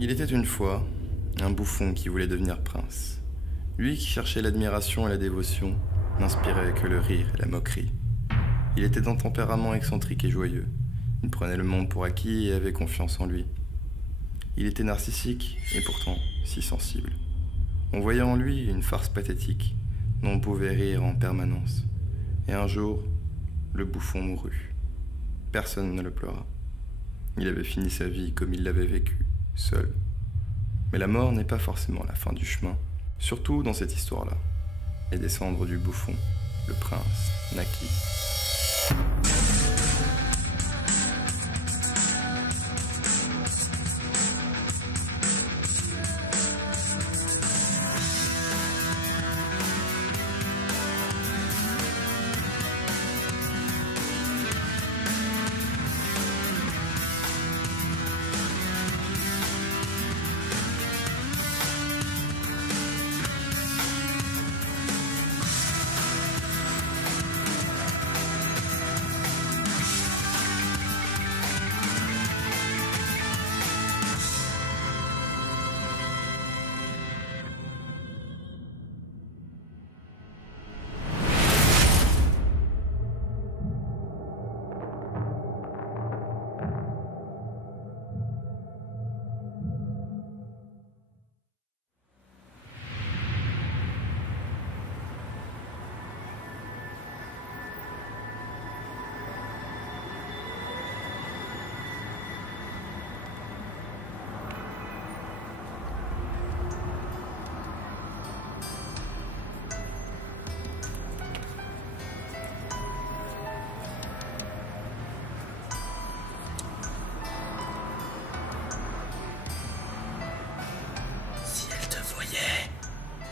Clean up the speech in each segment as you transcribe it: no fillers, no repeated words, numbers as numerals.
Il était une fois un bouffon qui voulait devenir prince. Lui qui cherchait l'admiration et la dévotion, n'inspirait que le rire et la moquerie. Il était d'un tempérament excentrique et joyeux. Il prenait le monde pour acquis et avait confiance en lui. Il était narcissique et pourtant si sensible. On voyait en lui une farce pathétique dont on pouvait rire en permanence. Et un jour, le bouffon mourut. Personne ne le pleura. Il avait fini sa vie comme il l'avait vécue, seul. Mais la mort n'est pas forcément la fin du chemin, surtout dans cette histoire-là. Les descendres du bouffon, le prince naquit.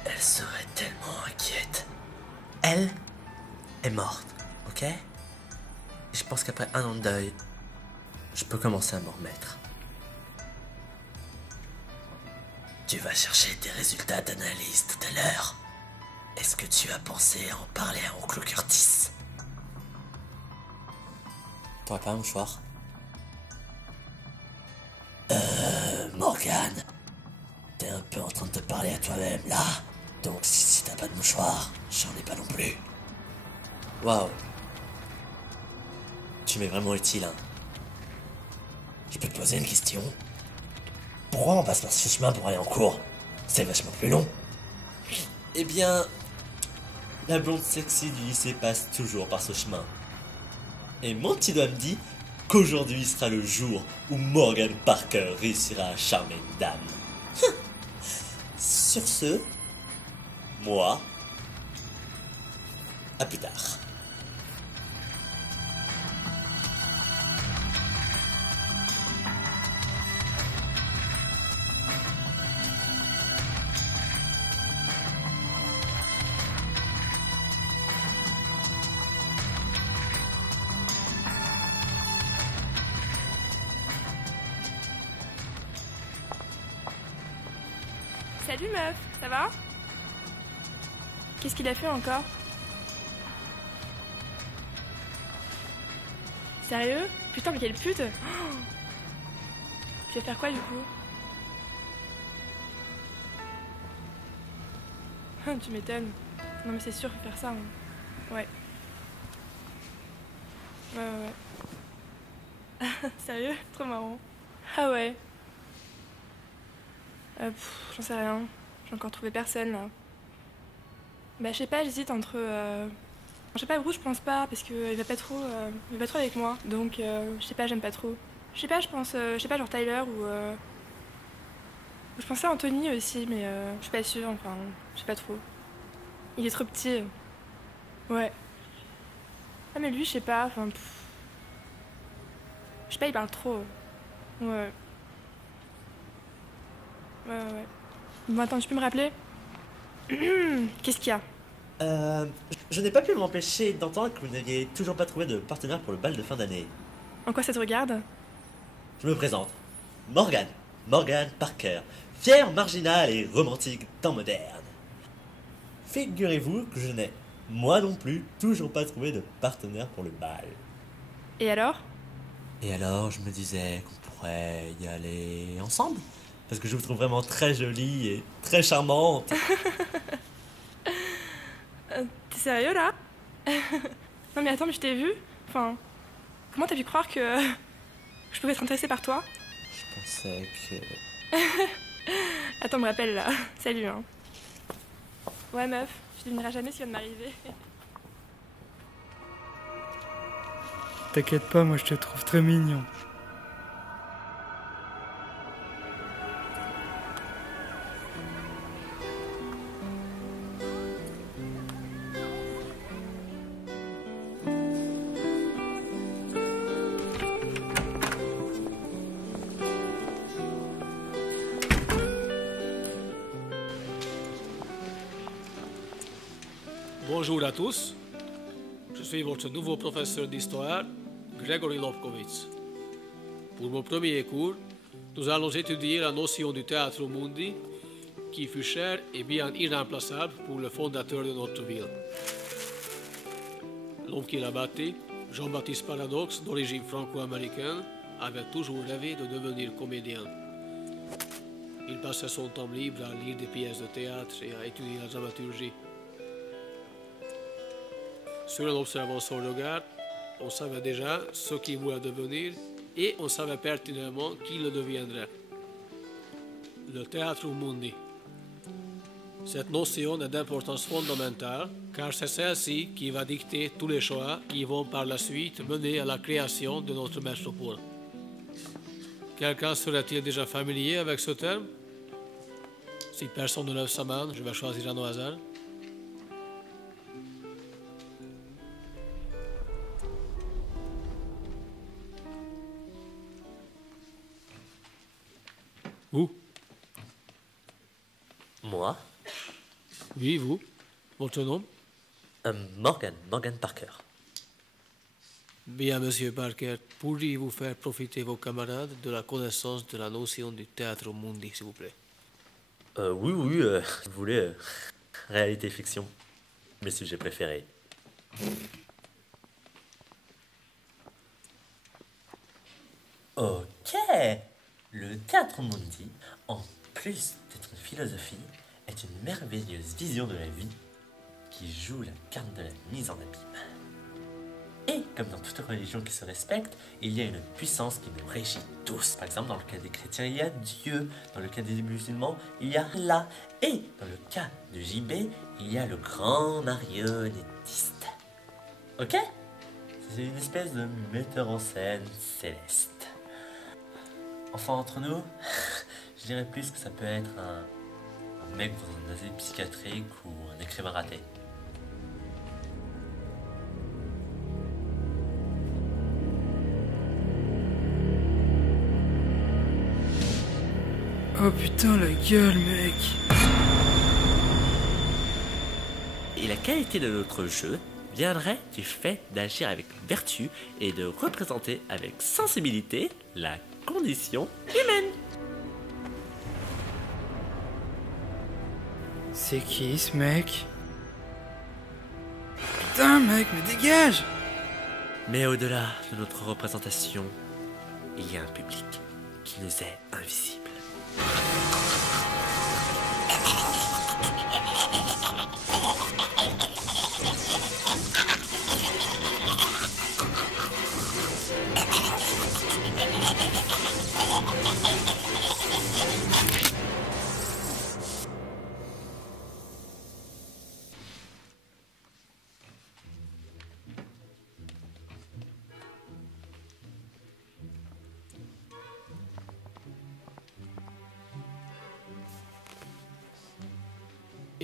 Elle serait tellement inquiète. Elle est morte, ok? Et je pense qu'après un an de deuil, je peux commencer à m'en remettre. Tu vas chercher tes résultats d'analyse tout à l'heure. Est-ce que tu as pensé à en parler à oncle Curtis? T'aurais pas un mouchoir? Morgan, t'es un peu en train de te parler à toi-même là. Donc si t'as pas de mouchoir, j'en ai pas non plus. Waouh. Tu m'es vraiment utile, hein. Je peux te poser une question? Pourquoi on passe par ce chemin pour aller en cours? C'est vachement plus long. Eh bien, la blonde sexy du lycée passe toujours par ce chemin. Et mon petit doigt me dit qu'aujourd'hui sera le jour où Morgan Parker réussira à charmer une dame. Sur ce, moi, à plus tard. Salut meuf, ça va? Qu'est-ce qu'il a fait encore? Sérieux? Putain mais quelle pute! Oh, tu vas faire quoi du coup? Tu m'étonnes. Non mais c'est sûr, faut faire ça. Hein. Ouais. Ouais. Sérieux? Trop marrant. Ah ouais. J'en sais rien. J'ai encore trouvé personne là. Bah je sais pas, j'hésite entre... Je sais pas, Bruce je pense pas parce qu'il va pas trop avec moi. Donc je sais pas, j'aime pas trop. Je sais pas, je pense, je sais pas, genre Tyler ou... Je pensais à Anthony aussi, mais je suis pas sûre, enfin, je sais pas trop. Il est trop petit. Ouais. Ah mais lui, je sais pas, enfin... Je sais pas, il parle trop. Ouais. Ouais. Bon attends, tu peux me rappeler? Qu'est-ce qu'il y a? Je n'ai pas pu m'empêcher d'entendre que vous n'aviez toujours pas trouvé de partenaire pour le bal de fin d'année. En quoi ça te regarde? Je me présente. Morgan Parker, fier, marginal et romantique temps moderne. Figurez-vous que je n'ai, moi non plus, toujours pas trouvé de partenaire pour le bal. Et alors? Et alors, je me disais qu'on pourrait y aller ensemble. Parce que je vous trouve vraiment très jolie et très charmante. T'es sérieux là? Non mais attends, mais je t'ai vu. Enfin, comment t'as pu croire que je pouvais être intéressée par toi? Je pensais que... Attends, me rappelle là. Salut hein. Ouais meuf, je devinerai jamais ce qui vient de m'arriver. T'inquiète pas, moi je te trouve très mignon. Bonjour à tous, je suis votre nouveau professeur d'histoire, Gregory Lobkowitz. Pour mon premier cours, nous allons étudier la notion du théâtre mundi, qui fut chère et bien irremplaçable pour le fondateur de notre ville. L'homme qui l'a bâti, Jean-Baptiste Paradoxe, d'origine franco-américaine, avait toujours rêvé de devenir comédien. Il passait son temps libre à lire des pièces de théâtre et à étudier la dramaturgie. Sur en observant son regard, on savait déjà ce qu'il voulait devenir et on savait pertinemment qui le deviendrait. Le théâtre mundi. Cette notion est d'importance fondamentale car c'est celle-ci qui va dicter tous les choix qui vont par la suite mener à la création de notre métropole. Quelqu'un serait-il déjà familier avec ce terme? Si personne ne lève sa main, je vais choisir un au hasard. Vous? Moi? Oui, vous. Votre nom? Morgan Parker. Bien, monsieur Parker, pourriez-vous faire profiter vos camarades de la connaissance de la notion du théâtre mundi, s'il vous plaît? Oui, vous voulez réalité fiction, mes sujets préférés. Ok, le théâtre mundi, en plus d'être une philosophie, est une merveilleuse vision de la vie qui joue la carte de la mise en abîme. Et comme dans toute religion qui se respecte, il y a une puissance qui nous régit tous. Par exemple, dans le cas des chrétiens, il y a Dieu. Dans le cas des musulmans, il y a Allah. Et dans le cas de JB, il y a le grand marionnettiste. Ok? C'est une espèce de metteur en scène céleste. Enfin, entre nous, je dirais plus que ça peut être un mec dans un asile psychiatrique ou un écrivain raté. Oh putain, la gueule, mec. Et la qualité de notre jeu viendrait du fait d'agir avec vertu et de représenter avec sensibilité la condition humaine. C'est qui ce mec? Putain, mec, mais dégage! Mais au-delà de notre représentation, il y a un public qui nous est invisible.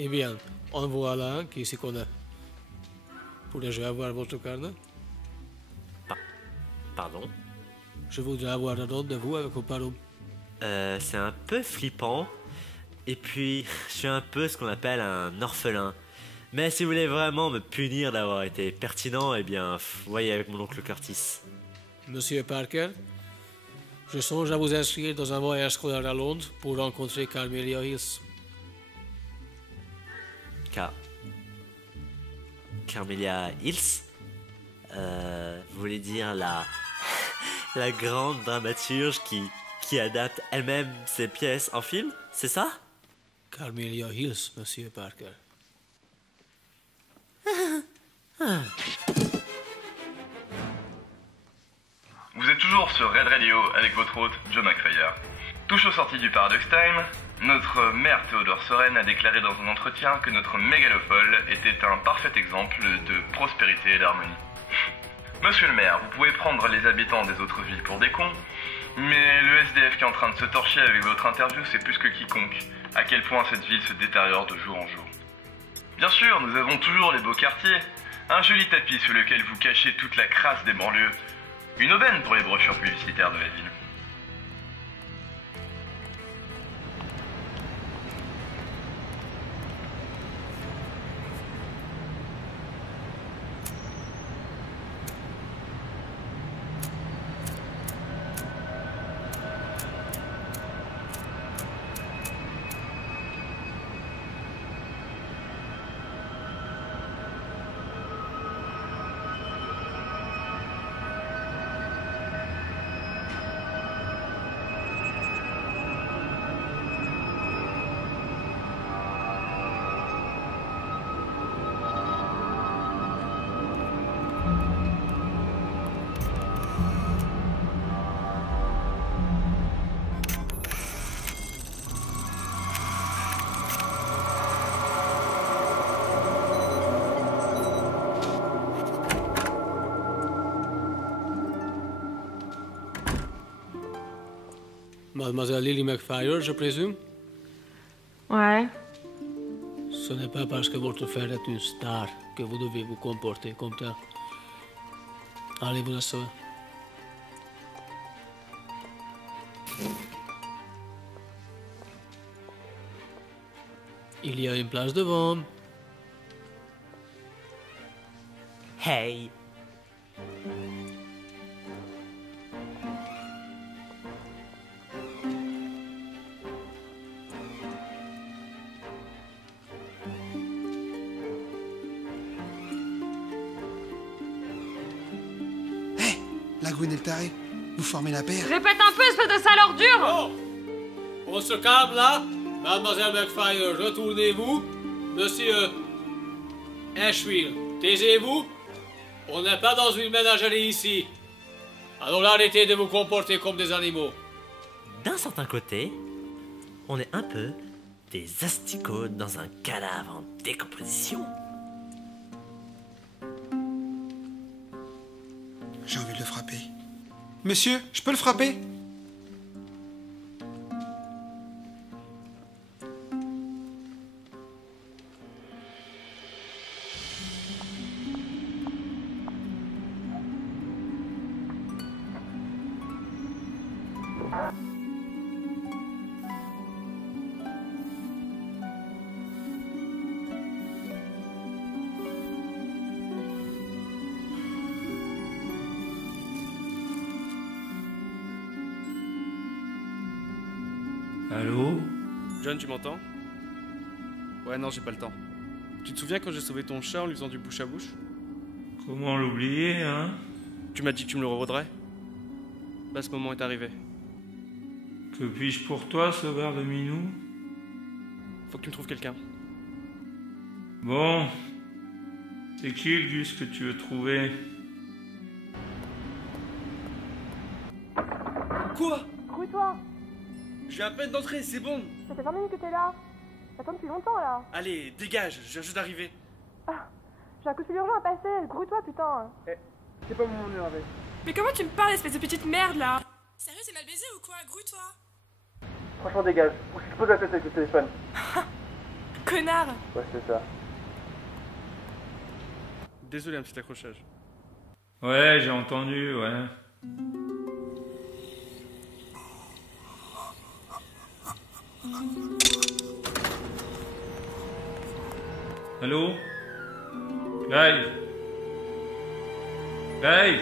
Eh bien, en voilà un qui s'y connaît. Pourrais-je avoir votre carnet? Pardon? Je voudrais avoir un rendez-vous avec vos parents. C'est un peu flippant. Et puis, je suis un peu ce qu'on appelle un orphelin. Mais si vous voulez vraiment me punir d'avoir été pertinent, eh bien, voyez avec mon oncle Curtis. Monsieur Parker, je songe à vous inscrire dans un voyage scolaire à Londres pour rencontrer Carmelia Hills. Carmelia Hills? Vous voulez dire la grande dramaturge qui qui adapte elle-même ses pièces en film, c'est ça? Carmelia Hills, Monsieur Parker. Vous êtes toujours sur Red Radio avec votre hôte, Joe McFire. Touche aux sorties du Paradox Time, notre maire Théodore Soren a déclaré dans un entretien que notre mégalopole était un parfait exemple de prospérité et d'harmonie. Monsieur le maire, vous pouvez prendre les habitants des autres villes pour des cons, mais le SDF qui est en train de se torcher avec votre interview, c'est plus que quiconque à quel point cette ville se détériore de jour en jour. Bien sûr, nous avons toujours les beaux quartiers, un joli tapis sous lequel vous cachez toute la crasse des banlieues, une aubaine pour les brochures publicitaires de la ville. Mademoiselle Lily McFire, je présume? Ouais. Ce n'est pas parce que votre frère est une star que vous devez vous comporter comme tel. Allez, vous asseyez. Il y a une place devant. Hey! Lagouine et le taré, vous formez la paire. Répète un peu, espèce de sale ordure! Oh! On se calme là. Mademoiselle McFire, retournez-vous. Monsieur Ashfield, taisez-vous. On n'est pas dans une ménagerie ici. Alors arrêtez de vous comporter comme des animaux. D'un certain côté, on est un peu des asticots dans un cadavre en décomposition. J'ai envie de le frapper. Monsieur, je peux le frapper? Allô? John, tu m'entends? Ouais, non, j'ai pas le temps. Tu te souviens quand j'ai sauvé ton chat en lui faisant du bouche à bouche? Comment l'oublier, hein? Tu m'as dit que tu me le revaudrais? Bah, ce moment est arrivé. Que puis-je pour toi, sauveur de Minou? Faut que tu me trouves quelqu'un. Bon. C'est qui le Gus que tu veux trouver? Quoi? Grouille-toi! Je viens à peine d'entrer, c'est bon! Ça fait 20 minutes que t'es là. J'attends depuis longtemps là. Allez, dégage, je viens juste d'arriver. J'ai un coup de fil urgent à passer. Grouille-toi, putain. C'est pas mon moment avec. Mais comment tu me parles, espèce de petite merde là? Sérieux, c'est mal baisé ou quoi? Grouille-toi. Franchement, dégage. Ou je te pose la tête avec le téléphone. Connard! Ouais, c'est ça. Désolé, un petit accrochage. Ouais, j'ai entendu, ouais. Allô? Live? Live?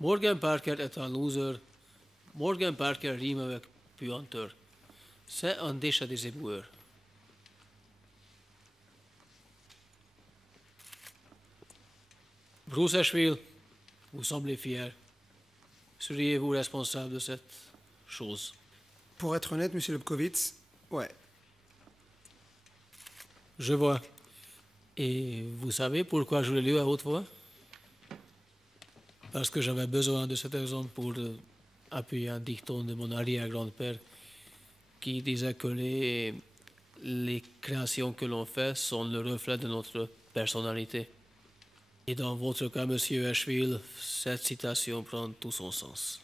Morgan Parker est un loser. Morgan Parker rime avec puanteur. C'est un déchet des éboueurs. Bruce Asheville, vous semblez fier. Seriez-vous responsable de cette chose? Pour être honnête, monsieur Lobkowitz, ouais. Je vois. Et vous savez pourquoi je l'ai lu à haute voix? Parce que j'avais besoin de cet exemple pour appuyer un dicton de mon arrière-grand-père qui disait que les créations que l'on fait sont le reflet de notre personnalité. Et dans votre cas, monsieur Asheville, cette citation prend tout son sens.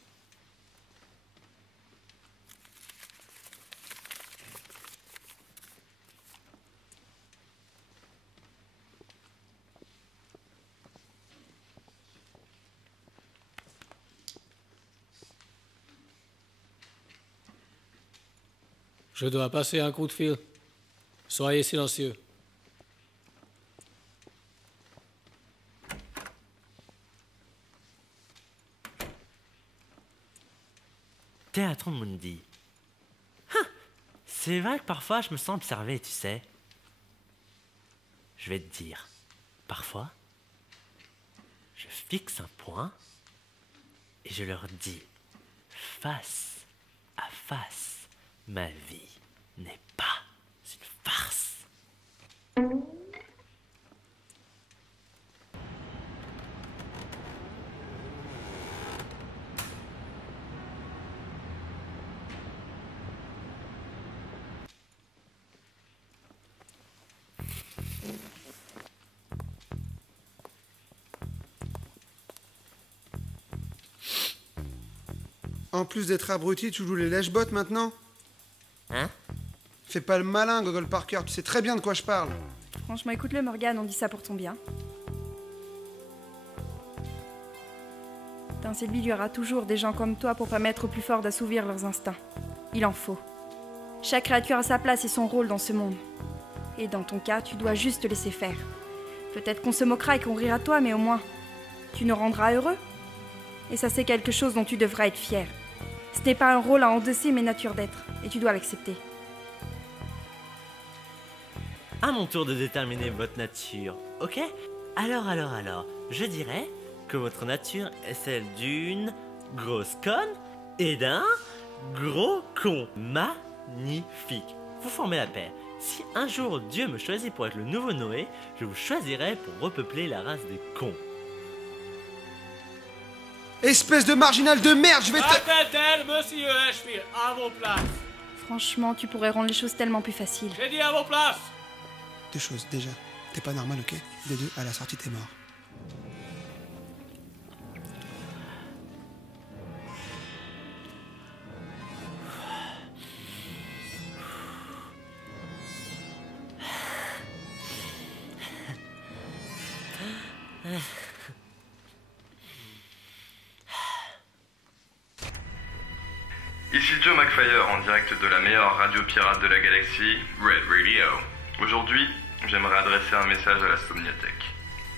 Je dois passer un coup de fil. Soyez silencieux. Théâtre Mundi. C'est vrai que parfois je me sens observé, tu sais. Je vais te dire, parfois, je fixe un point et je leur dis, face à face, ma vie n'est pas une farce. En plus d'être abruti, tu joues les lèche-bottes maintenant? Hein? Fais pas le malin, Gogol Parker, tu sais très bien de quoi je parle. Franchement, écoute-le, Morgan, on dit ça pour ton bien. Dans cette ville, il y aura toujours des gens comme toi pour permettre aux plus forts d'assouvir leurs instincts. Il en faut. Chaque créature a sa place et son rôle dans ce monde. Et dans ton cas, tu dois juste te laisser faire. Peut-être qu'on se moquera et qu'on rira de toi, mais au moins, tu nous rendras heureux. Et ça, c'est quelque chose dont tu devras être fier. Ce n'est pas un rôle à endosser, mais nature d'être. Et tu dois l'accepter. À mon tour de déterminer votre nature, ok? Alors, je dirais que votre nature est celle d'une grosse conne et d'un gros con. Magnifique. Vous formez la paire. Si un jour Dieu me choisit pour être le nouveau Noé, je vous choisirai pour repeupler la race des cons. Espèce de marginal de merde, je vais te... Attends, monsieur Asheville, à vos places. Franchement, tu pourrais rendre les choses tellement plus faciles. J'ai dit à vos places. Deux choses, déjà, t'es pas normal, ok? De deux, à la sortie, t'es mort. Ici Joe McFire en direct de la meilleure radio pirate de la galaxie, Red Radio. Aujourd'hui, j'aimerais adresser un message à la Somniathèque.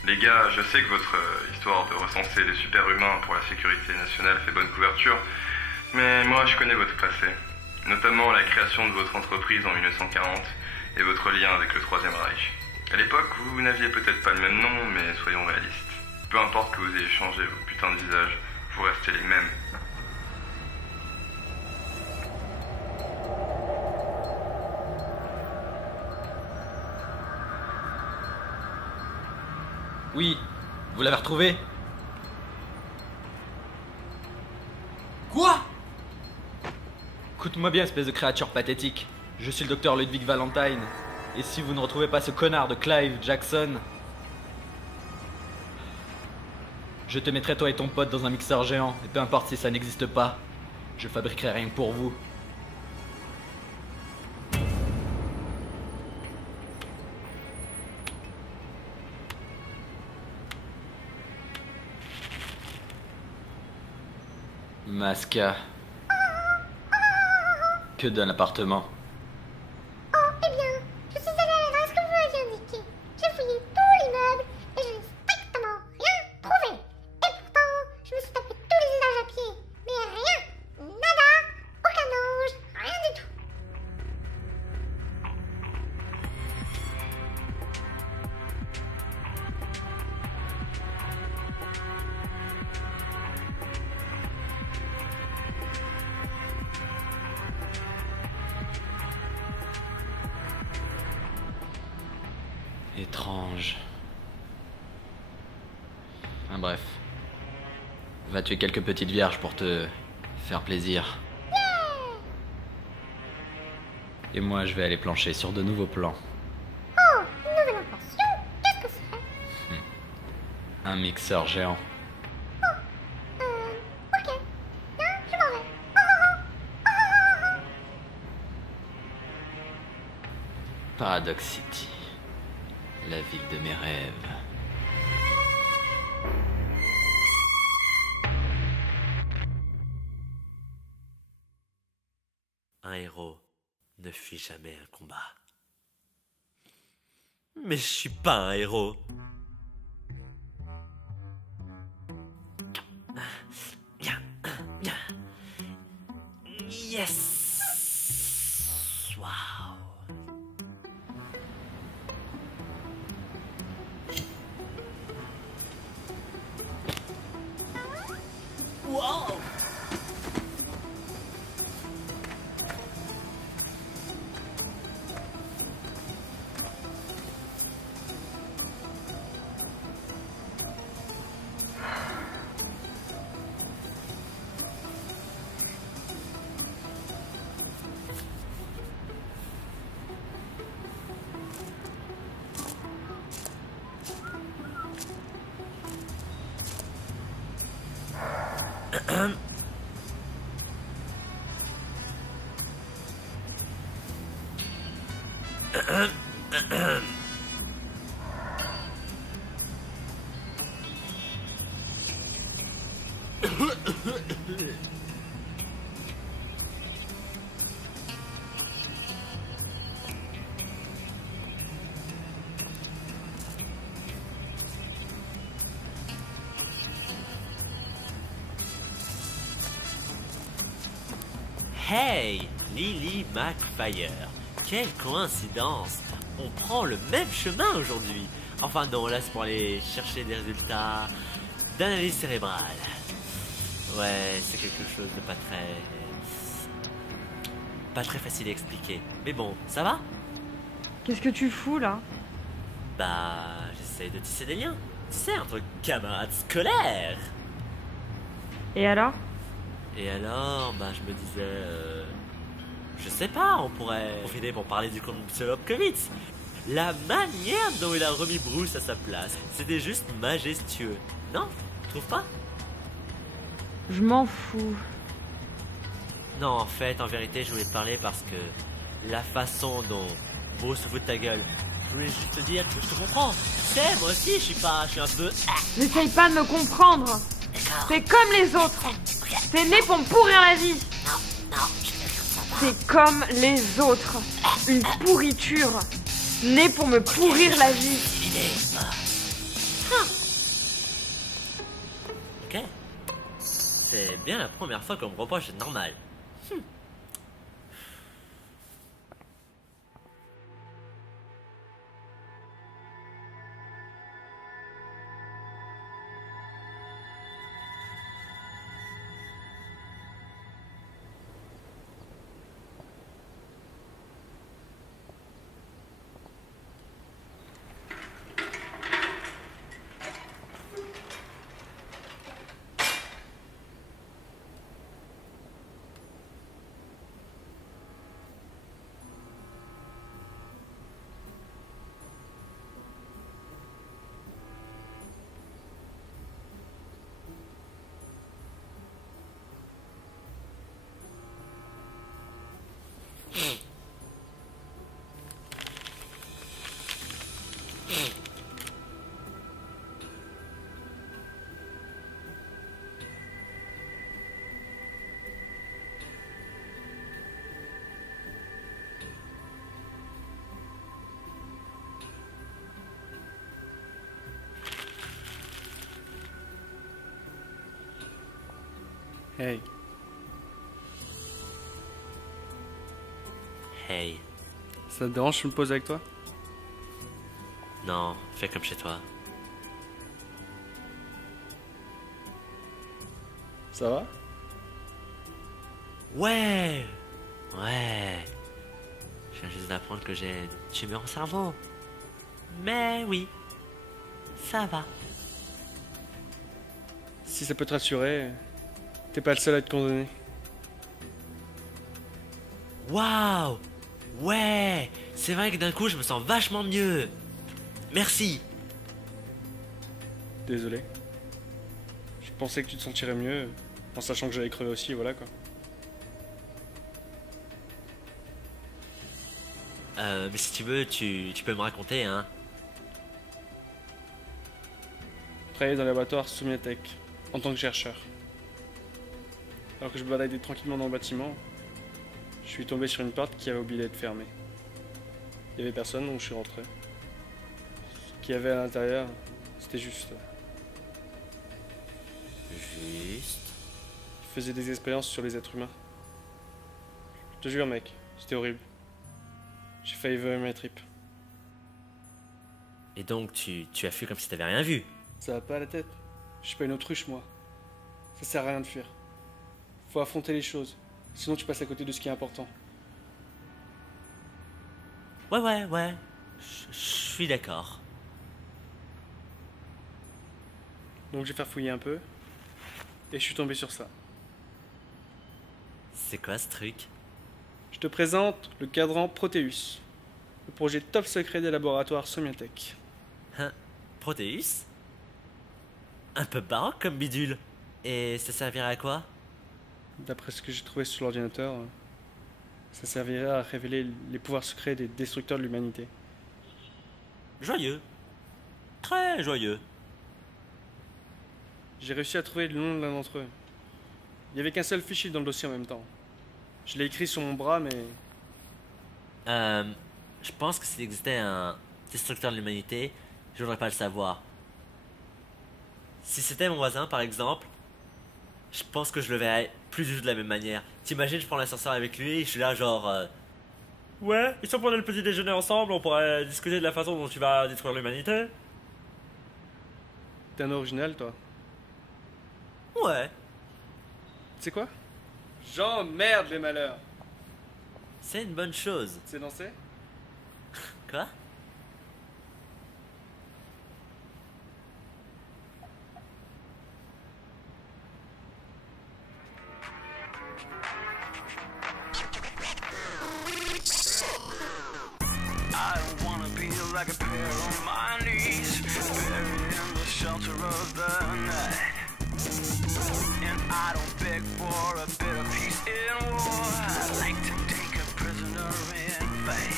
Les gars, je sais que votre histoire de recenser des super-humains pour la sécurité nationale fait bonne couverture, mais moi je connais votre passé, notamment la création de votre entreprise en 1940 et votre lien avec le Troisième Reich. À l'époque, vous n'aviez peut-être pas le même nom, mais soyons réalistes. Peu importe que vous ayez changé vos putains de visages, vous restez les mêmes. Oui, vous l'avez retrouvé? Quoi? Écoute-moi bien, espèce de créature pathétique. Je suis le docteur Ludwig Valentine. Et si vous ne retrouvez pas ce connard de Clive Jackson, je te mettrai toi et ton pote dans un mixeur géant. Et peu importe si ça n'existe pas, je fabriquerai rien que pour vous. Masca. Que donne l'appartement? Oh, eh bien, je suis allée à l'adresse que vous m'aviez indiquée. J'ai fouillé tout l'immeuble et je n'ai strictement rien trouvé. Et pourtant, je me suis tapé tous les étages à pied. Mais rien, nada, aucun ange, rien du tout. Étrange. Enfin, bref. Va tuer quelques petites vierges pour te faire plaisir. Et moi, je vais aller plancher sur de nouveaux plans. Oh, une nouvelle invention. Qu'est-ce que c'est? Un mixeur géant. Ok. Bien, je m'en vais. Paradox City. La ville de mes rêves. Un héros ne fuit jamais un combat. Mais je suis pas un héros. Yes. Wow. Wow. Hey, Lily McFire. Quelle coïncidence. On prend le même chemin aujourd'hui. Enfin non, là c'est pour aller chercher des résultats d'analyse cérébrale. Ouais, c'est quelque chose de pas très facile à expliquer. Mais bon, ça va? Qu'est-ce que tu fous là? Bah, j'essaye de tisser des liens. Tu sais, entre camarades scolaires. Et alors? Et alors, bah je me disais, je sais pas, on pourrait profiter pour parler du compte de Lobkowitz. La manière dont il a remis Bruce à sa place, c'était juste majestueux. Non? Tu trouves pas? Je m'en fous. Non, en fait, en vérité, je voulais te parler parce que la façon dont Bruce se fout de ta gueule, je voulais juste te dire que je te comprends. Tu sais, moi aussi, je suis un peu... N'essaye pas de me comprendre. T'es comme les autres. T'es né pour me pourrir la vie. T'es comme les autres. Une pourriture. Né pour me pourrir la vie. Ok. C'est bien la première fois qu'on me reproche d'être normal. Hey. Hey. Ça te dérange, je me pose avec toi? Non, fais comme chez toi. Ça va? Ouais. Ouais. Je viens juste d'apprendre que j'ai une tumeur au cerveau. Mais oui. Ça va. Si ça peut te rassurer, t'es pas le seul à être condamné. Waouh. Ouais. C'est vrai que d'un coup, je me sens vachement mieux. Merci. Désolé. Je pensais que tu te sentirais mieux, en sachant que j'allais crever aussi, voilà quoi. Mais si tu veux, tu peux me raconter, hein. Je travaillais dans le laboratoire Somiatech, en tant que chercheur. Alors que je me baladais tranquillement dans le bâtiment, je suis tombé sur une porte qui avait oublié d'être fermée. Il y avait personne, donc je suis rentré. Ce qu'il y avait à l'intérieur, c'était juste... Juste... Je faisais des expériences sur les êtres humains. Je te jure mec, c'était horrible. J'ai failli vomir mes tripes. Et donc tu as fui comme si t'avais rien vu. Ça va pas à la tête. Je suis pas une autruche moi. Ça sert à rien de fuir. Faut affronter les choses. Sinon tu passes à côté de ce qui est important. Ouais. Je suis d'accord. Donc j'ai fait fouiller un peu. Et je suis tombé sur ça. C'est quoi ce truc? Je te présente le cadran Proteus. Le projet top secret des laboratoires Somiatech. Hein? Proteus? Un peu baroque comme bidule. Et ça servirait à quoi? D'après ce que j'ai trouvé sur l'ordinateur, ça servirait à révéler les pouvoirs secrets des destructeurs de l'humanité. Joyeux. Très joyeux. J'ai réussi à trouver le nom de l'un d'entre eux. Il n'y avait qu'un seul fichier dans le dossier en même temps. Je l'ai écrit sur mon bras, mais... Je pense que s'il existait un destructeur de l'humanité, je voudrais pas le savoir. Si c'était mon voisin, par exemple, je pense que je le verrais plus du tout de la même manière. T'imagines, je prends l'ascenseur avec lui et je suis là genre... Ouais, et si on prenait le petit déjeuner ensemble, on pourrait discuter de la façon dont tu vas détruire l'humanité? T'es un original, toi. Ouais. Tu sais quoi? J'emmerde les malheurs. C'est une bonne chose. Tu sais danser? Quoi? I don't wanna be like a pair on my knees, buried in the shelter of the night. And I don't beg for a bit of peace in war. I like to take a prisoner and fight.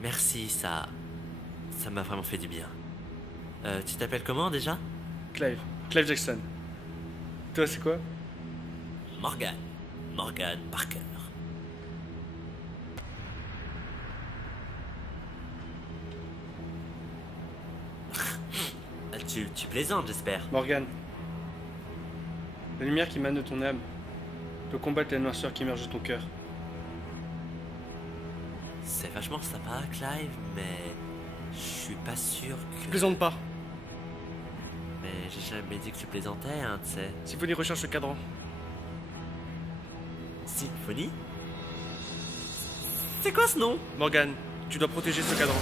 Merci, ça m'a vraiment fait du bien. Tu t'appelles comment déjà? Clive Jackson. Toi, c'est quoi? Morgan Parker. Tu plaisantes, j'espère. Morgan. La lumière qui émane de ton âme peut combattre la noirceur qui émerge de ton cœur. C'est vachement sympa, Clive, mais je suis pas sûr que... Tu plaisantes pas. Mais j'ai jamais dit que tu plaisantais, hein, tu sais. Symphonie recherche le cadran. Symphonie? C'est quoi ce nom? Morgan, tu dois protéger ce cadran.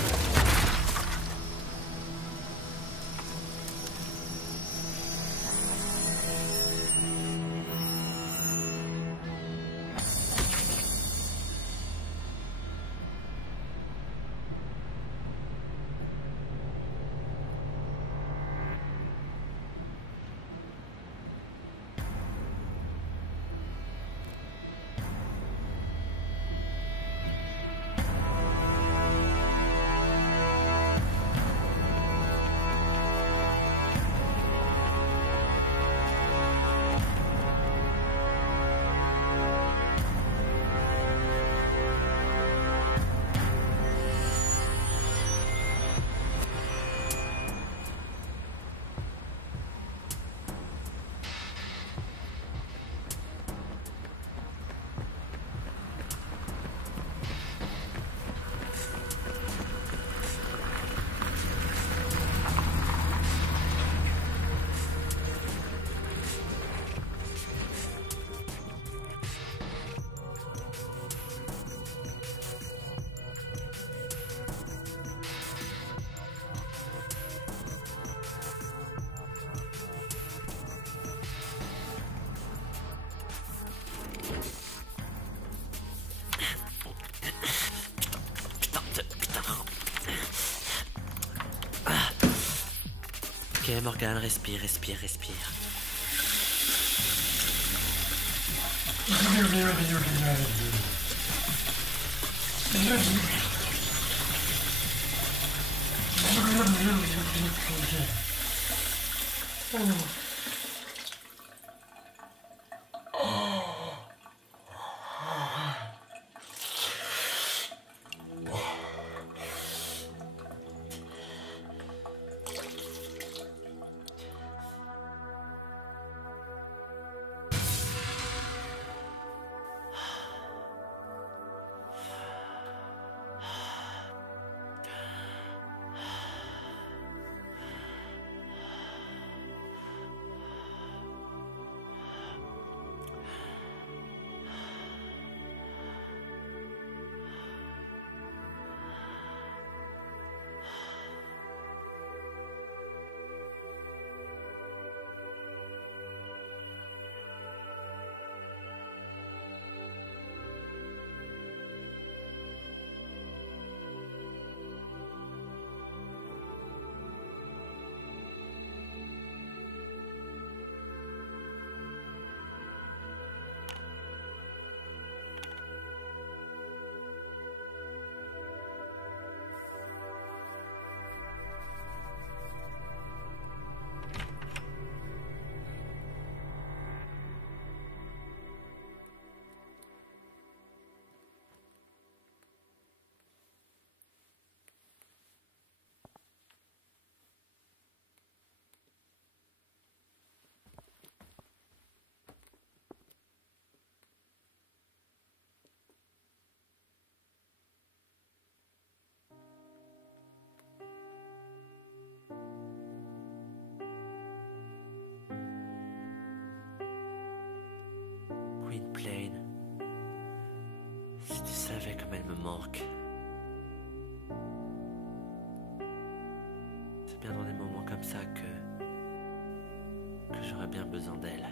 Ok, Morgane, respire. Gwynplaine, si tu savais comme elle me manque. C'est bien dans des moments comme ça que j'aurais bien besoin d'elle.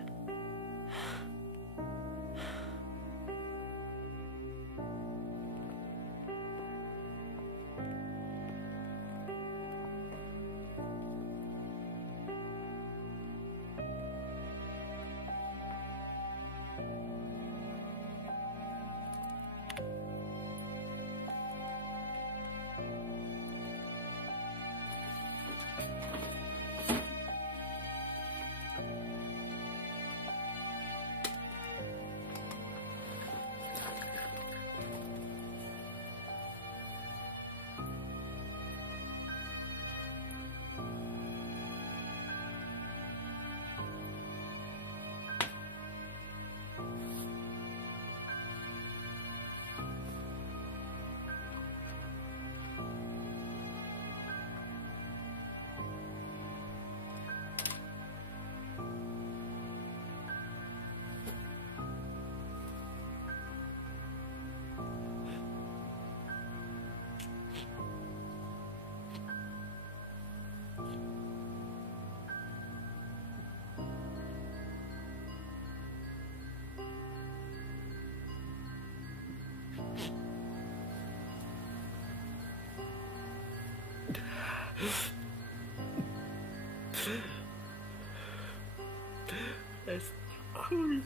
Reste cool.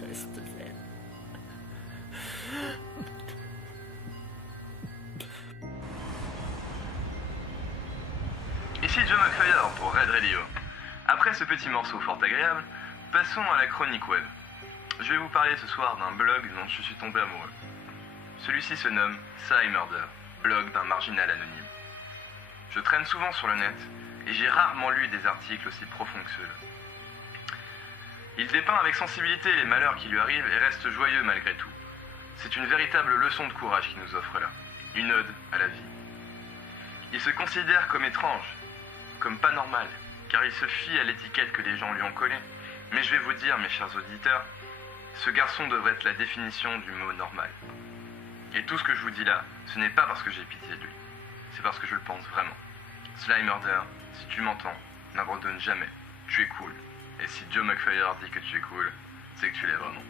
Reste zen. Ici Joe McFire pour Red Radio. Après ce petit morceau fort agréable, passons à la chronique web. Je vais vous parler ce soir d'un blog dont je suis tombé amoureux. Celui-ci se nomme Psy Murder, blog d'un marginal anonyme. Je traîne souvent sur le net et j'ai rarement lu des articles aussi profonds que ceux-là. Il dépeint avec sensibilité les malheurs qui lui arrivent et reste joyeux malgré tout. C'est une véritable leçon de courage qu'il nous offre là, une ode à la vie. Il se considère comme étrange, comme pas normal, car il se fie à l'étiquette que les gens lui ont collée. Mais je vais vous dire, mes chers auditeurs, ce garçon devrait être la définition du mot normal. Et tout ce que je vous dis là, ce n'est pas parce que j'ai pitié de lui, c'est parce que je le pense vraiment. Sly Murder, si tu m'entends, n'abandonne jamais, tu es cool. Et si Joe McFire dit que tu es cool, c'est que tu l'es vraiment.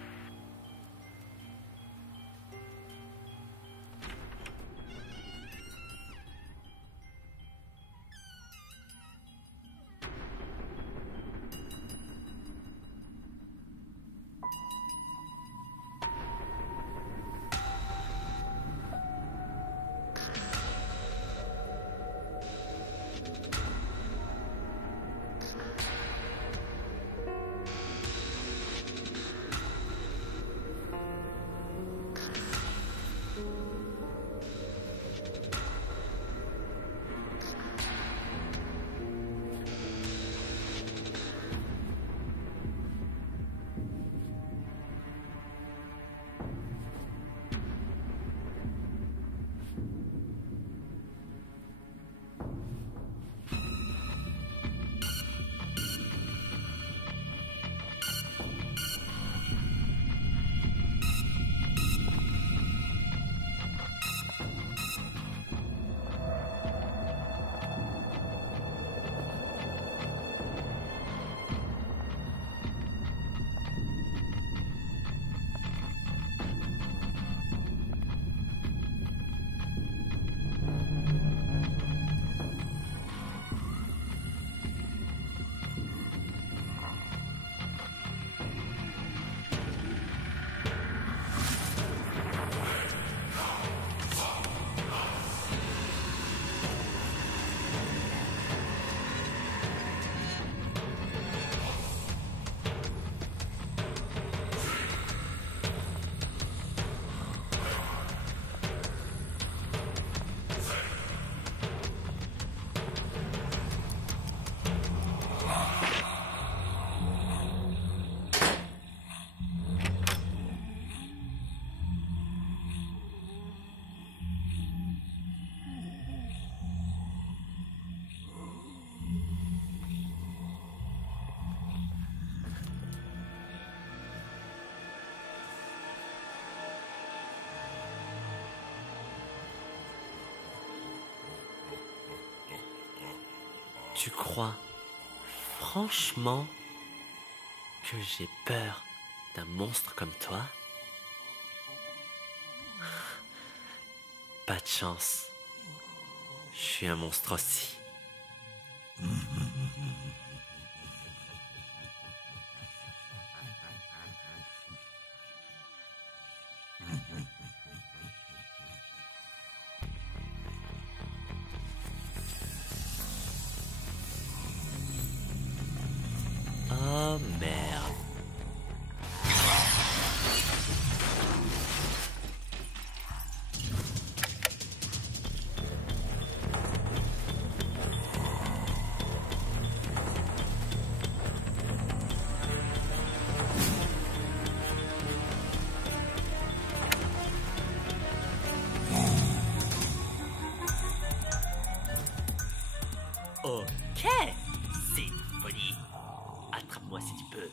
Tu crois franchement que j'ai peur d'un monstre comme toi? Pas de chance. Je suis un monstre aussi. Oh merde. Ok, c'est une folie. Attrape-moi si tu peux.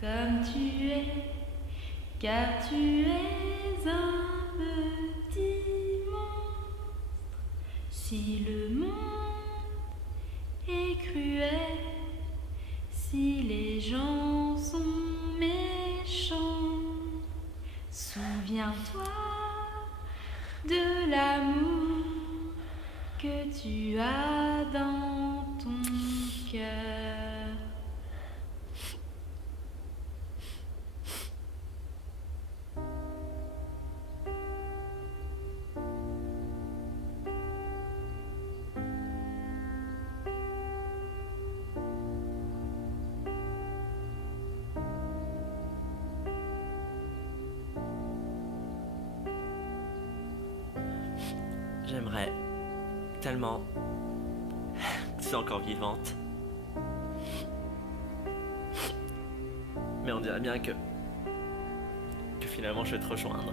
Comme tu es, car tu es un petit monstre. Si le monde est cruel, si les gens sont méchants, souviens-toi de l'amour que tu as dans ton cœur. J'aimerais tellement que tu sois encore vivante. Mais on dirait bien que finalement je vais te rejoindre.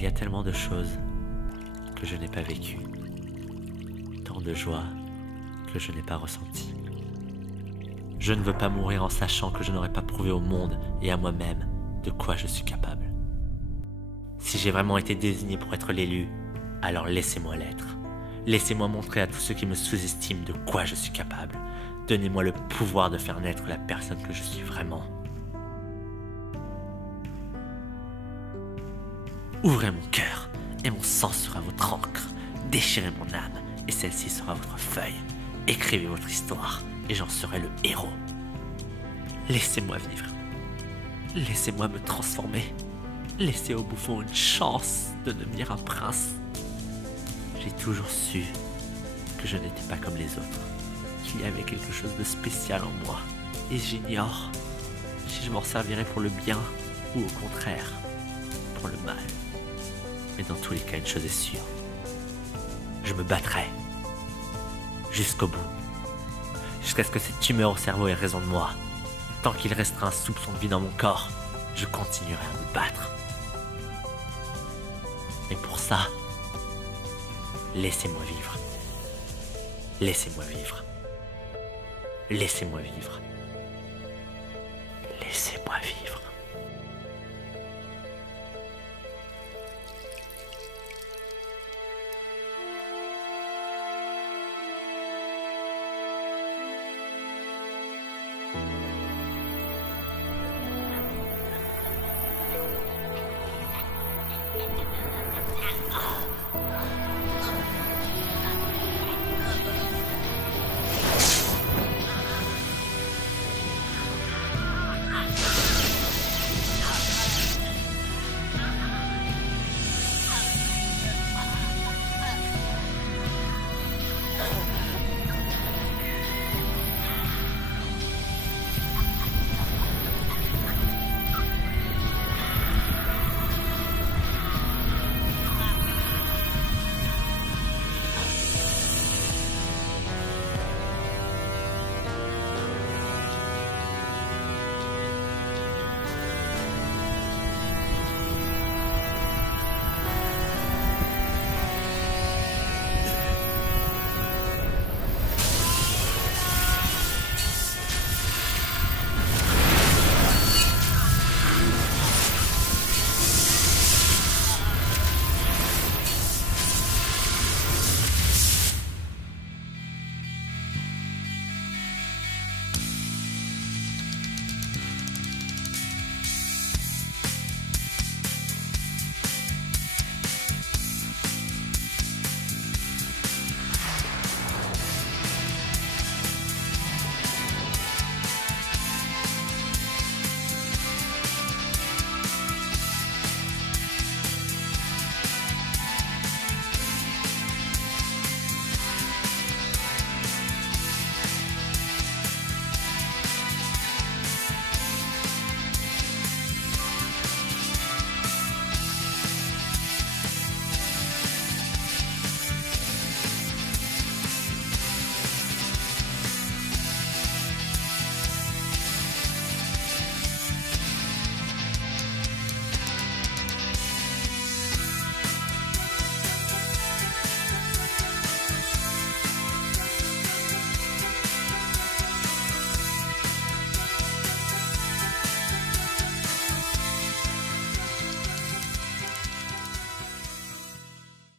Il y a tellement de choses que je n'ai pas vécues, tant de joie que je n'ai pas ressenties. Je ne veux pas mourir en sachant que je n'aurais pas prouvé au monde et à moi-même de quoi je suis capable. Si j'ai vraiment été désigné pour être l'élu, alors laissez-moi l'être. Laissez-moi montrer à tous ceux qui me sous-estiment de quoi je suis capable. Donnez-moi le pouvoir de faire naître la personne que je suis vraiment. Ouvrez mon cœur, et mon sang sera votre encre. Déchirez mon âme, et celle-ci sera votre feuille. Écrivez votre histoire, et j'en serai le héros. Laissez-moi vivre. Laissez-moi me transformer. Laissez au bouffon une chance de devenir un prince. J'ai toujours su que je n'étais pas comme les autres, qu'il y avait quelque chose de spécial en moi, et j'ignore si je m'en servirais pour le bien ou au contraire pour le mal. Mais dans tous les cas, une chose est sûre, je me battrai jusqu'au bout, jusqu'à ce que cette tumeur au cerveau ait raison de moi. Tant qu'il restera un soupçon de vie dans mon corps, je continuerai à me battre. Et pour ça, laissez-moi vivre. Laissez-moi vivre. Laissez-moi vivre. Laissez-moi vivre.